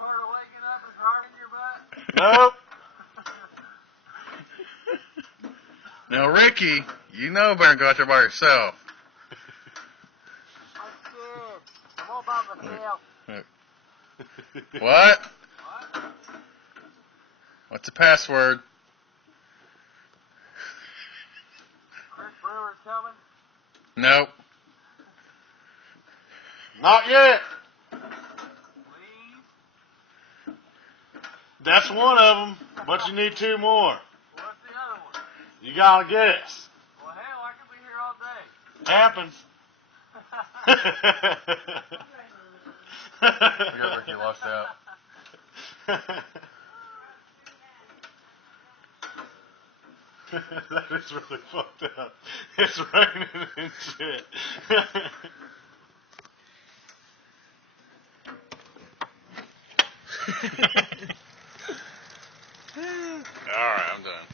Started waking up and hurting your butt? Nope. Now, Ricky, you know better than go out there by yourself. I'm scared. I'm all by myself. What? What? What's the password? Chris Brewer's coming? Nope. Not yet. Please? That's one of them, but you need two more. What's the other one? You gotta guess. Well, hell, I could be here all day. Happens. We got Ricky lost out. That is really fucked up. It's raining and shit. Alright, I'm done.